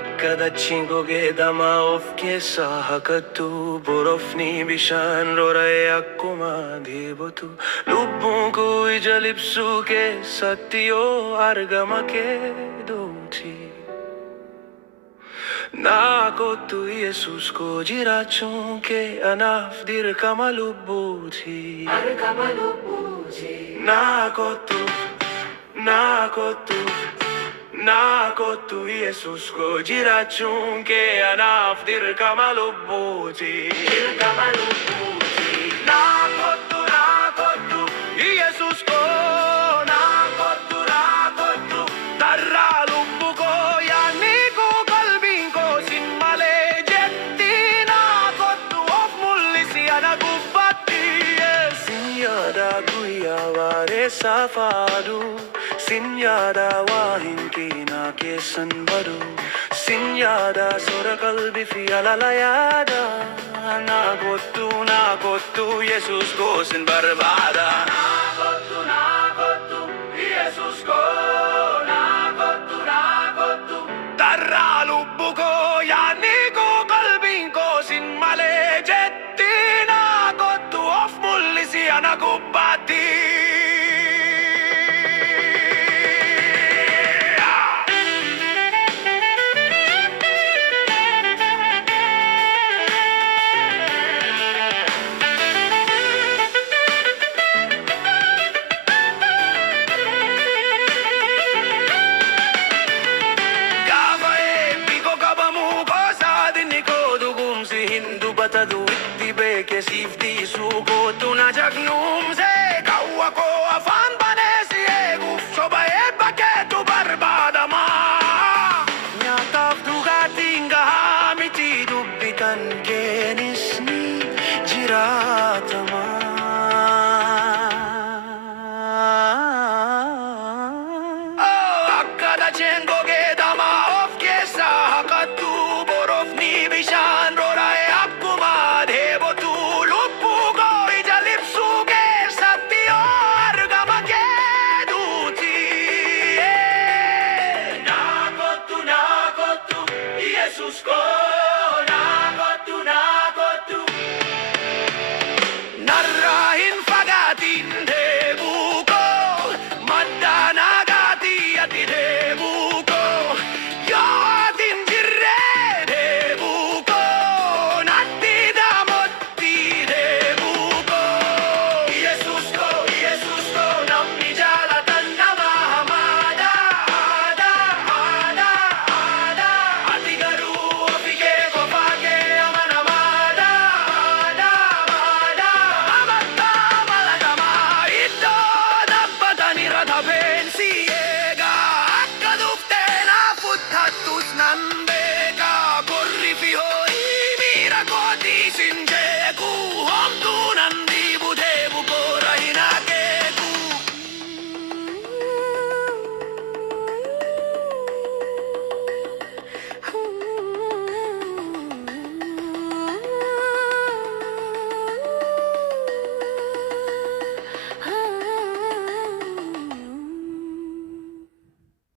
Akkadachinkogee dama of keessaa hakattu borofni bishaan rora'e akkuma dheebotu lubbuun koo ija libsuu keessatti yoo argama kee duuti. Naa kottu Yesuus koo jiraachuun kee anaaf dirqama lubbuuti. Naa kottu, naa kottu. Naa kottu Yesuus koo jiraachuun kee anaaf dirqama lubbuuti. Naa kottu Yesuus koo naa kottu tarraa lubbu koo yaadni koo qalbiin koo sin malee jetti. Naa kottu of mul'isi ana gubbatti. Sin yaada guyyaa waareessaa faadu. Sin yaada waa hin keenaa keessan badu. Sin yaada soora qalbii fi alala yaada. Naa kottu Yesuus koo sin barbaada. Naa kottu Yesuus koo naa kottu tarraa lubbu koo yaadni koo qalbiin koo sin malee jetti. Naa kottu of mul'isi ana gubbaatti. Bata duwitti beeke siifti suukootu na jagnu.